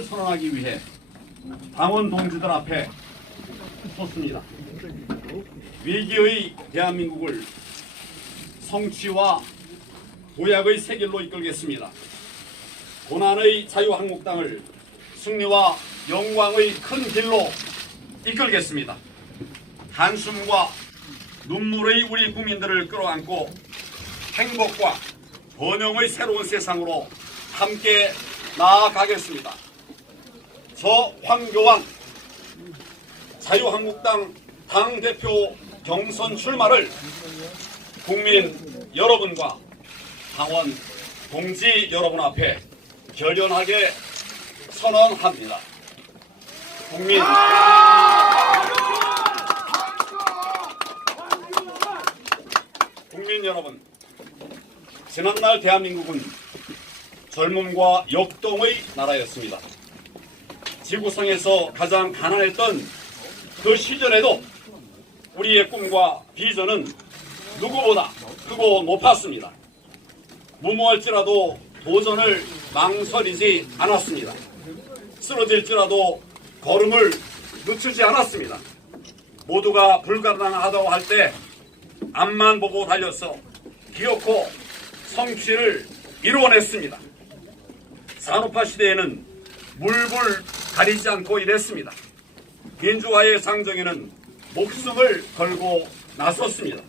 통일을 선언하기 위해 당원 동지들 앞에 섰습니다. 위기의 대한민국을 성취와 도약의 세길로 이끌겠습니다. 고난의 자유한국당을 승리와 영광의 큰 길로 이끌겠습니다. 한숨과 눈물의 우리 국민들을 끌어안고 행복과 번영의 새로운 세상으로 함께 나아가겠습니다. 저 황교안 자유한국당 당대표 경선 출마를 국민 여러분과 당원 동지 여러분 앞에 결연하게 선언합니다. 국민 국민 여러분, 지난날 대한민국은 젊음과 역동의 나라였습니다. 지구상에서 가장 가난했던 그 시절에도 우리의 꿈과 비전은 누구보다 크고 높았습니다. 무모할지라도 도전을 망설이지 않았습니다. 쓰러질지라도 걸음을 늦추지 않았습니다. 모두가 불가능하다고 할 때 앞만 보고 달려서 기어코 성취를 이루어냈습니다. 산업화 시대에는 물불 가리지 않고 일했습니다. 민주화의 상정에는 목숨을 걸고 나섰습니다.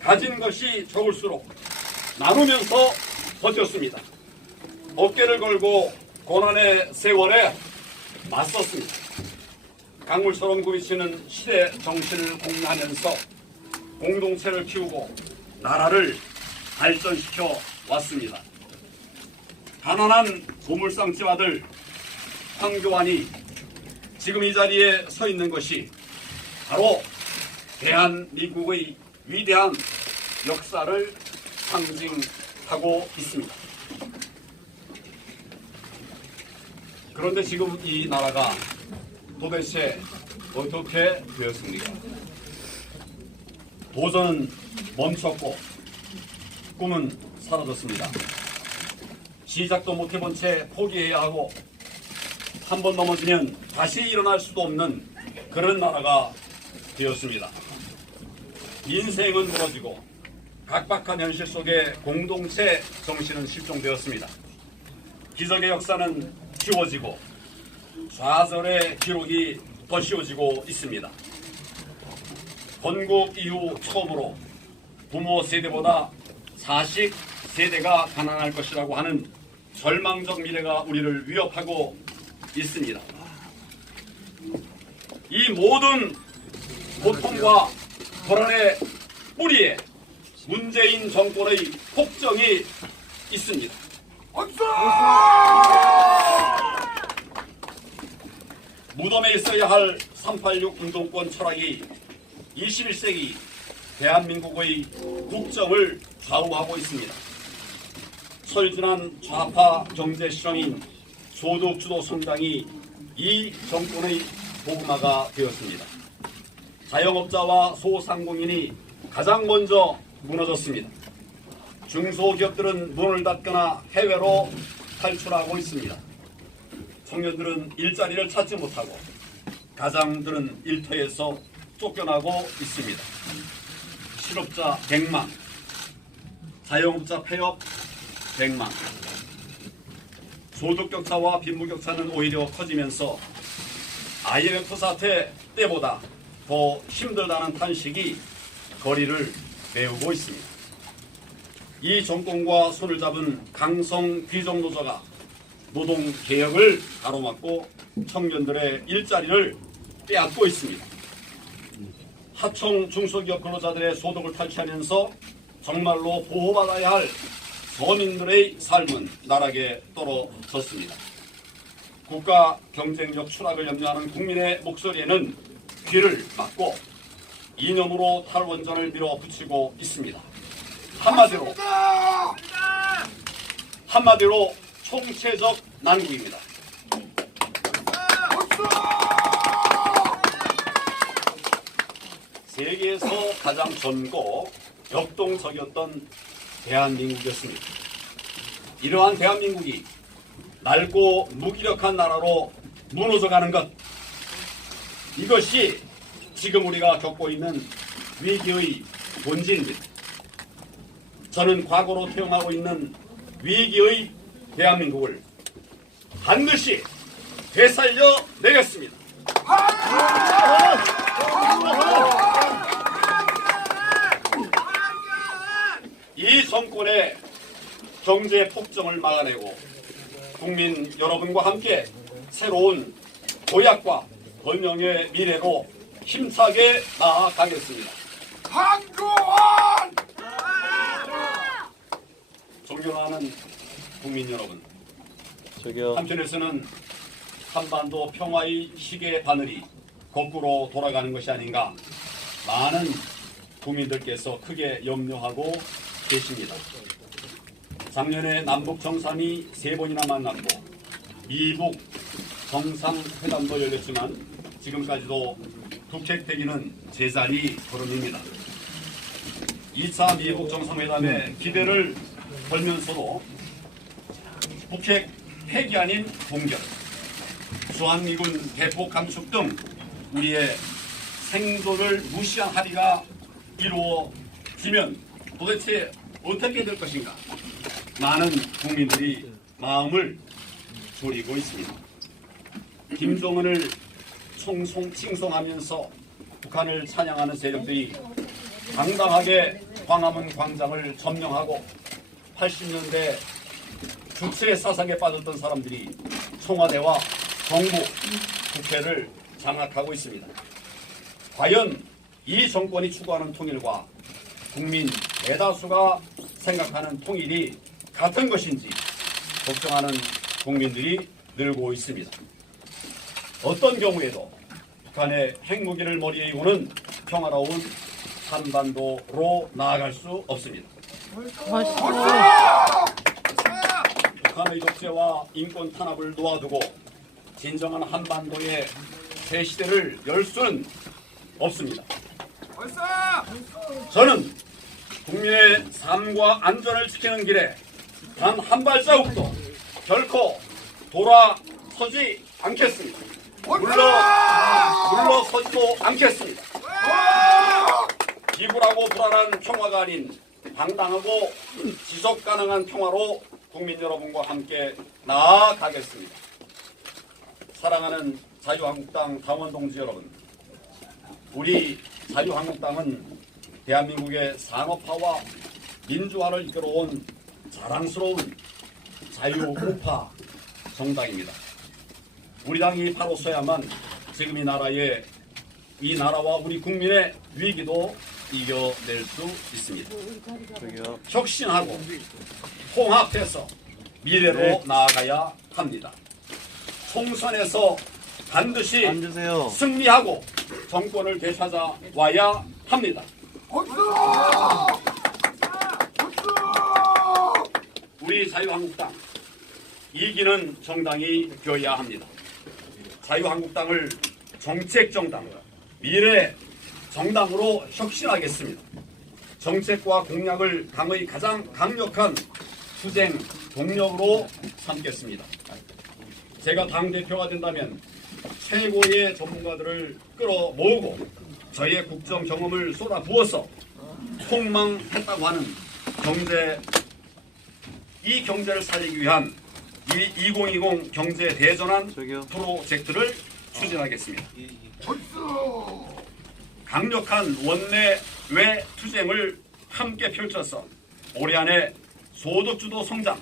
가진 것이 적을수록 나누면서 버텼습니다. 어깨를 걸고 고난의 세월에 맞섰습니다. 강물처럼 굴이치는 시대 정신을 공유하면서 공동체를 키우고 나라를 발전시켜 왔습니다. 가난한 보물상집 아들 황교안이 지금 이 자리에 서 있는 것이 바로 대한민국의 위대한 역사를 상징하고 있습니다. 그런데 지금 이 나라가 도대체 어떻게 되었습니까? 도전은 멈췄고 꿈은 사라졌습니다. 시작도 못 해본 채 포기해야 하고 한 번 넘어지면 다시 일어날 수도 없는 그런 나라가 되었습니다. 인생은 무너지고 각박한 현실 속에 공동체 정신은 실종되었습니다. 기적의 역사는 지워지고 좌절의 기록이 더 씌워지고 있습니다. 건국 이후 처음으로 부모 세대보다 자식 세대가 가난할 것이라고 하는 절망적 미래가 우리를 위협하고 있습니다. 이 모든 고통과 불안의 뿌리에 문재인 정권의 폭정이 있습니다. 무덤에 있어야 할 386 운동권 철학이 21세기 대한민국의 국정을 좌우하고 있습니다. 철진한 좌파 경제 실험인 소득주도 성장이 이 정권의 도구마가 되었습니다. 자영업자와 소상공인이 가장 먼저 무너졌습니다. 중소기업들은 문을 닫거나 해외로 탈출하고 있습니다. 청년들은 일자리를 찾지 못하고 가장들은 일터에서 쫓겨나고 있습니다. 실업자 100만, 자영업자 폐업 100만, 소득 격차와 빈부 격차는 오히려 커지면서 IMF 사태 때보다 더 힘들다는 탄식이 거리를 메우고 있습니다. 이 정권과 손을 잡은 강성 귀정노조가 노동 개혁을 가로막고 청년들의 일자리를 빼앗고 있습니다. 하청 중소기업 근로자들의 소득을 탈취하면서 정말로 보호받아야 할 서민들의 삶은 나락에 떨어졌습니다. 국가 경쟁력 추락을 염려하는 국민의 목소리에는 귀를 막고 이념으로 탈원전을 밀어붙이고 있습니다. 한마디로 한마디로 총체적 난국입니다. 세계에서 가장 젊고 역동적이었던 대한민국이었습니다. 이러한 대한민국이 낡고 무기력한 나라로 무너져가는 것 이것이 지금 우리가 겪고 있는 위기의 본질입니다. 저는 과거로 태어나고 있는 위기의 대한민국을 반드시 되살려 내겠습니다. 정권의 경제 폭정을 막아내고 국민 여러분과 함께 새로운 도약과 번영의 미래로 힘차게 나아가겠습니다. 한국원! 존경하는 국민 여러분, 저기요. 한편에서는 한반도 평화의 시계 바늘이 거꾸로 돌아가는 것이 아닌가 많은 국민들께서 크게 염려하고 계십니다. 작년에 남북 정상이 세 번이나 만났고 미북 정상회담도 열렸지만 지금까지도 북핵 대기는 제자리 걸음입니다. 2차 미북 정상회담에 기대를 걸면서도 북핵 핵이 아닌 공격, 주한미군 대폭 감축 등 우리의 생존을 무시한 합의가 이루어지면 도대체 어떻게 될 것인가? 많은 국민들이 마음을 졸이고 있습니다. 김정은을 총송 칭송하면서 북한을 찬양하는 세력들이 당당하게 광화문 광장을 점령하고 80년대 주체의 사상에 빠졌던 사람들이 청와대와 정부, 국회를 장악하고 있습니다. 과연 이 정권이 추구하는 통일과 국민 대다수가 생각하는 통일이 같은 것인지 걱정하는 국민들이 늘고 있습니다. 어떤 경우에도 북한의 핵무기를 머리에 이고는 평화로운 한반도로 나아갈 수 없습니다. 북한의 독재와 인권 탄압을 놓아두고 진정한 한반도의 새 시대를 열 수는 없습니다. 저는 국민의 삶과 안전을 지키는 길에 단 한 발자국도 결코 돌아서지 않겠습니다. 물러 물러서지도 않겠습니다. 기굴하고 불안한 평화가 아닌 당당하고 지속 가능한 평화로 국민 여러분과 함께 나아가겠습니다. 사랑하는 자유한국당 당원 동지 여러분, 우리 자유한국당은 대한민국의 산업화와 민주화를 이끌어온 자랑스러운 자유우파 정당입니다. 우리 당이 바로 서야만 지금 이 나라의 이 나라와 우리 국민의 위기도 이겨낼 수 있습니다. 혁신하고 통합해서 미래로 네. 나아가야 합니다. 총선에서 반드시 앉으세요. 승리하고 정권을 되찾아 와야 합니다. 박수! 박수! 우리 자유한국당 이기는 정당이 되어야 합니다. 자유한국당을 정책 정당, 미래 정당으로 혁신하겠습니다. 정책과 공약을 당의 가장 강력한 투쟁 동력으로 삼겠습니다. 제가 당 대표가 된다면 최고의 전문가들을 끌어 모으고 저의 국정 경험을 쏟아 부어서 폭망했다고 하는 경제 이 경제를 살리기 위한 이2020 경제 대전환 저기요. 프로젝트를 추진하겠습니다. 박수! 강력한 원내 외 투쟁을 함께 펼쳐서 올해 안에 소득주도 성장,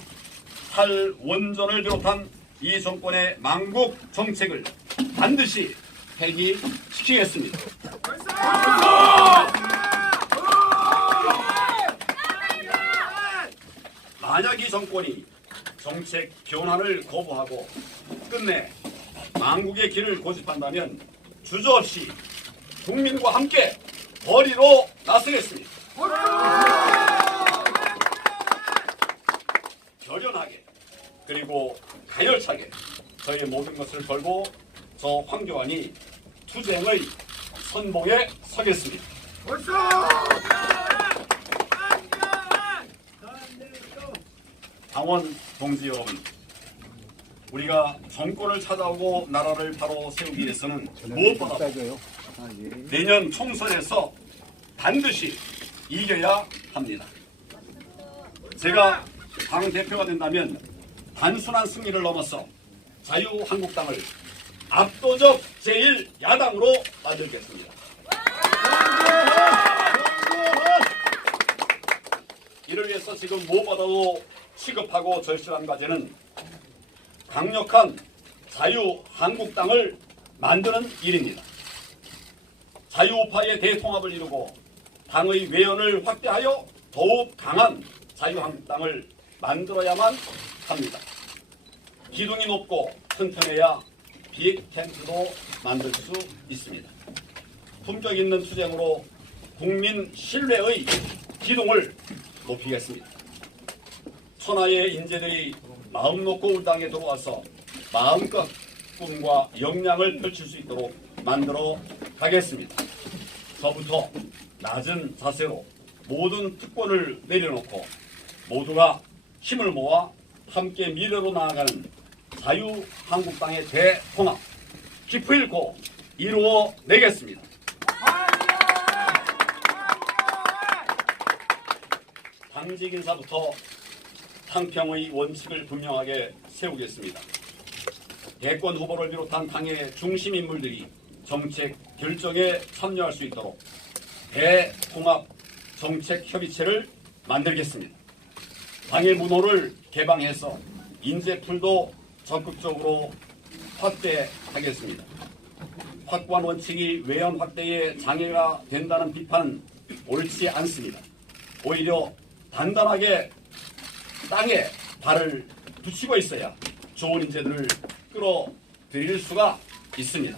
탈원전을 비롯한 이 정권의 망국 정책을 반드시 폐기시키겠습니다. 만약 이 정권이 정책 변화를 거부하고 끝내 망국의 길을 고집한다면 주저없이 국민과 함께 거리로 나서겠습니다. 결연하게 그리고 가열차게 저의 모든 것을 걸고 저 황교안이 투쟁의 선봉에 서겠습니다. 당원 동지 여러분, 우리가 정권을 찾아오고 나라를 바로 세우기 위해서는 무엇보다 내년 총선에서 반드시 이겨야 합니다. 제가 당 대표가 된다면 단순한 승리를 넘어서 자유한국당을 압도적 제1야당으로 만들겠습니다. 이를 위해서 지금 무엇보다도 시급하고 절실한 과제는 강력한 자유 한국당을 만드는 일입니다. 자유우파의 대통합을 이루고 당의 외연을 확대하여 더욱 강한 자유한국당을 만들어야만 합니다. 기둥이 높고 튼튼해야 빅텐트도 만들 수 있습니다. 품격 있는 투쟁으로 국민 신뢰의 기둥을 높이겠습니다. 천하의 인재들이 마음 놓고 우리 땅에 들어와서 마음껏 꿈과 역량을 펼칠 수 있도록 만들어 가겠습니다. 저부터 낮은 자세로 모든 특권을 내려놓고 모두가 힘을 모아 함께 미래로 나아가는 자유한국당의 대통합 기필코 이루어 내겠습니다. 당직 인사부터 상평의 원칙을 분명하게 세우겠습니다. 대권 후보를 비롯한 당의 중심 인물들이 정책 결정에 참여할 수 있도록 대통합 정책 협의체를 만들겠습니다. 당의 문호를 개방해서 인재풀도 적극적으로 확대하겠습니다. 확고한 원칙이 외연 확대에 장애가 된다는 비판은 옳지 않습니다. 오히려 단단하게 땅에 발을 붙이고 있어야 좋은 인재들을 끌어들일 수가 있습니다.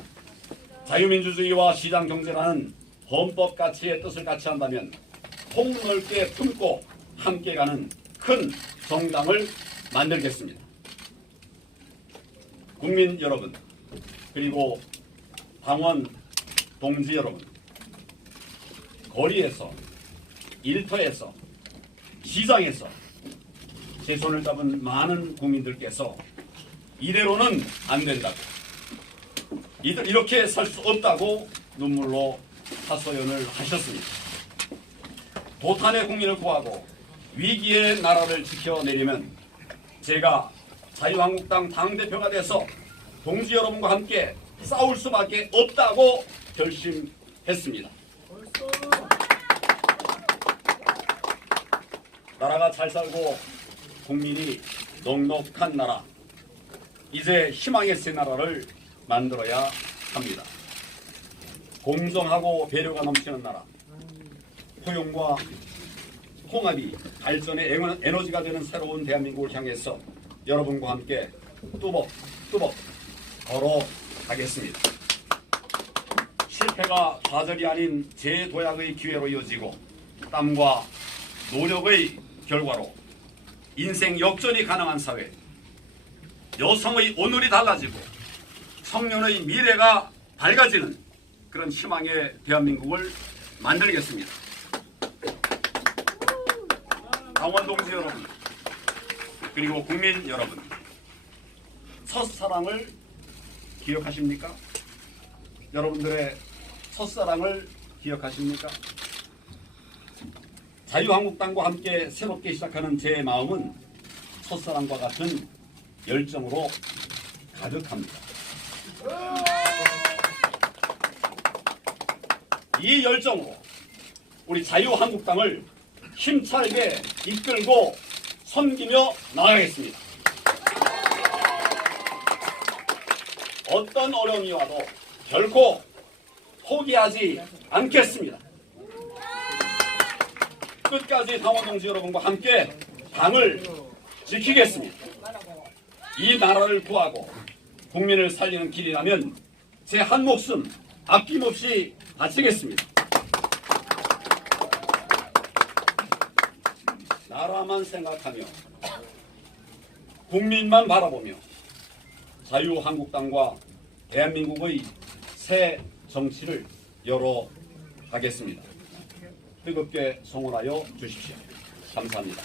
자유민주주의와 시장 경제라는 헌법 가치의 뜻을 같이 한다면 폭넓게 품고 함께 가는 큰 정당을 만들겠습니다. 국민 여러분 그리고 당원 동지 여러분 거리에서 일터에서 시장에서 제 손을 잡은 많은 국민들께서 이대로는 안 된다고 이렇게 살 수 없다고 눈물로 하소연을 하셨습니다. 도탄의 국민을 구하고 위기의 나라를 지켜내려면 제가 자유한국당 당대표가 돼서 동지 여러분과 함께 싸울 수밖에 없다고 결심했습니다. 나라가 잘 살고 국민이 넉넉한 나라 이제 희망의 새 나라를 만들어야 합니다. 공정하고 배려가 넘치는 나라 포용과 통합이 발전의 에너- 에너지가 되는 새로운 대한민국을 향해서 여러분과 함께 뚜벅 뚜벅 걸어가겠습니다. 실패가 좌절이 아닌 재도약의 기회로 이어지고 땀과 노력의 결과로 인생 역전이 가능한 사회 여성의 오늘이 달라지고 청년의 미래가 밝아지는 그런 희망의 대한민국을 만들겠습니다. 당원 동지 여러분 그리고 국민 여러분 첫사랑을 기억하십니까? 여러분들의 첫사랑을 기억하십니까? 자유한국당과 함께 새롭게 시작하는 제 마음은 첫사랑과 같은 열정으로 가득합니다. 이 열정으로 우리 자유한국당을 힘차게 이끌고 섬기며 나가겠습니다. 어떤 어려움이 와도 결코 포기하지 않겠습니다. 끝까지 당원 동지 여러분과 함께 당을 지키겠습니다. 이 나라를 구하고 국민을 살리는 길이라면 제 한 목숨 아낌없이 바치겠습니다. 나라만 생각하며 국민만 바라보며 자유한국당과 대한민국의 새 정치를 열어가겠습니다. 뜨겁게 성원하여 주십시오. 감사합니다.